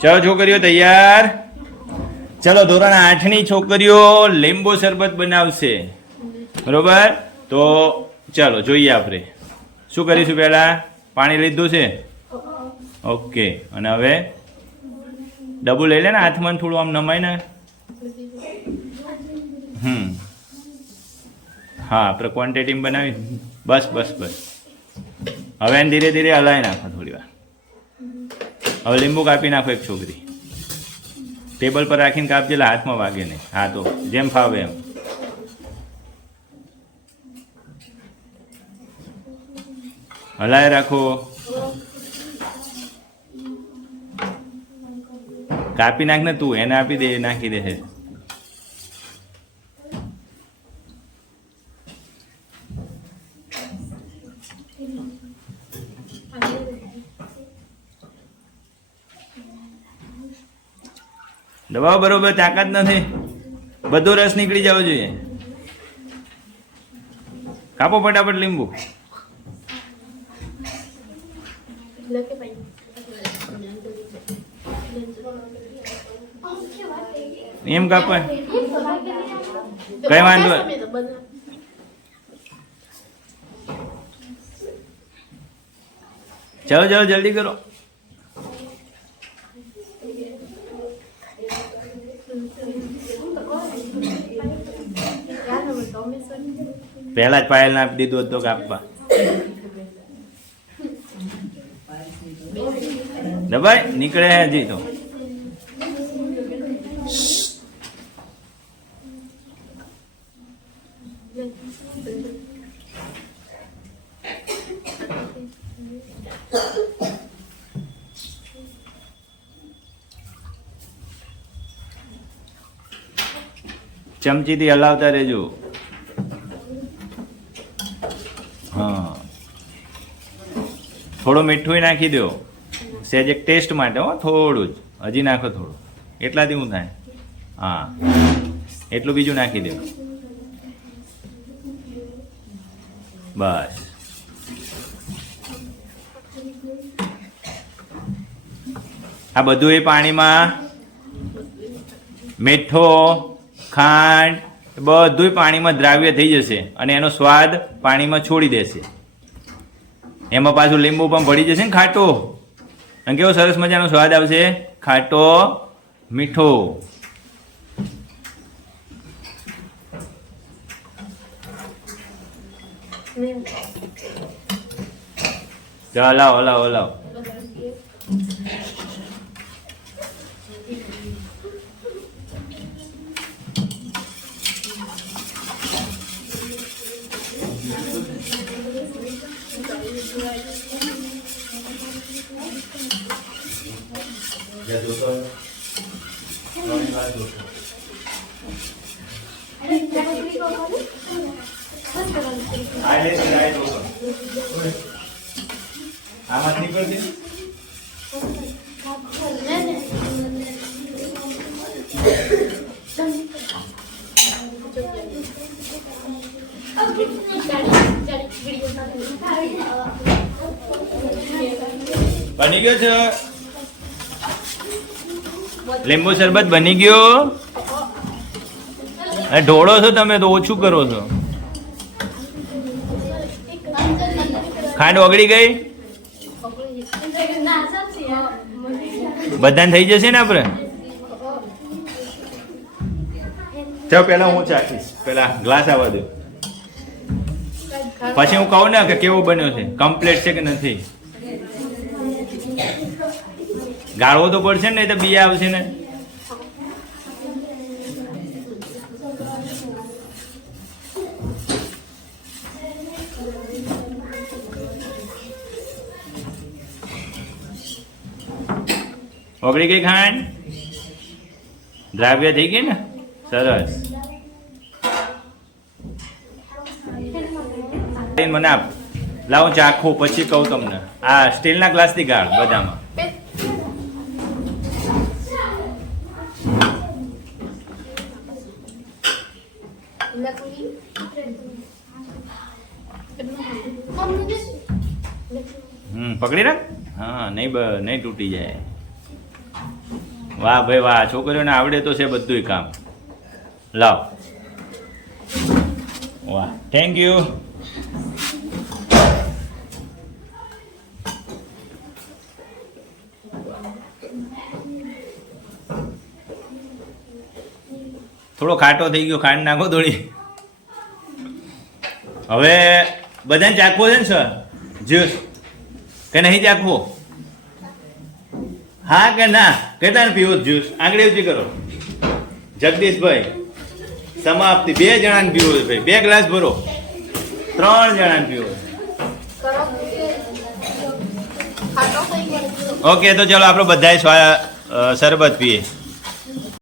ચલો છોકરીઓ તૈયાર. ચલો ધોરણ 8 ની છોકરીઓ લીંબુ શરબત બનાવશે. બરોબર, તો ચાલો જોઈએ આપણે શું કરીશું. પહેલા પાણી લીધું છે. ઓકે, અને હવે ડબ્બુ લઈ લે ને હાથમાં, થોડું આમ નમાય ને. હા, આપણે ક્વોન્ટિટી બનાવી. બસ બસ બસ. હવે એને ધીરે ધીરે હલાવી નાખો થોડી વાર. હવે લીંબુ કાપી નાખો. એક છોકરી ટેબલ પર રાખીને કાપજે, એટલે હાથમાં વાગે નહીં. હા, તો જેમ ફાવે એમ. હલાય રાખો. કાપી નાખ ને તું, એને આપી દે, નાખી દે. દબાવો બરોબર, તાકાત નથી. બધો રસ નીકળી જવો જોઈએ. કાપો ફટાફટ લીંબુ. એમ કાપાય, કઈ વાંધો. ચલો ચલો જલ્દી કરો. પહેલા જ પાયલ ને આપી દીધું તો કાપવા. દબાઈ નીકળે હજી તો. ચમચીથી હલાવતા રહેજો. હા, થોડું મીઠું નાખી દો સહેજ, એક ટેસ્ટ માટે. હો, થોડું જ હજી નાખો, થોડું. એટલાથી હું થાય. હા, એટલું બીજું નાખી દો. બસ. આ બધું એ પાણીમાં મીઠો, ખાંડ બધું પાણીમાં દ્રાવ્ય થઈ જશે અને એનો સ્વાદ પાણીમાં છોડી દેશે. એમાં પાછું લીંબુ પણ ભળી જશે ને ખાટો, અને કેવો સરસ મજાનો સ્વાદ આવશે. ખાટો મીઠો. હલાવો હલાવો હલાવો. આમાં નીકળશે. બની ગયો છે લીંબુ શરબત, બની ગયો. ઢોળો છો તમે તો, ઓછું કરો છો. ખાંડ ઓગળી ગઈ. બધાને થઈ જશે ને આપણે. ચાલો પેલા હું ચાખીશ. પેલા ગ્લાસ આવવા દો, પછી હું કહું ને કે કેવો બન્યો છે, કમ્પ્લીટ છે કે નથી. ગાળવો તો પડશે ને, નહીં તો બીયા આવશે ને. ઓગળી ગઈ ખાંડ, દ્રાવ્ય થઈ ગઈ ને, સરસ. મને આપ, લાવો ચાખો, પછી કહું તમને. આ સ્ટીલના ગ્લાસથી ગાળ બધામાં. પકડી રાખ. હા, નહીં નહીં તૂટી જાય. વાહ ભાઈ વાહ, છોકરીઓને આવડે તો છે બધુંય કામ. લાવ. વાહ, થેન્ક યુ. થોડો ખાટો થઈ ગયો, ખાંડ નાખો થોડી. હવે બધાને ચાખવો છે ને સર જ્યુસ કે નહીં ચાખવો? હા કે ના? કેટલાને પીવો જ્યુસ? આંગળી ઊંચી કરો. જગદીશભાઈ સમાપ્તિ. 2 જણાને પીવો છે ભાઈ. 2 ગ્લાસ ભરો. 3 જણાને પીવો. ઓકે, તો ચલો આપણે બધાય શરબત પીએ.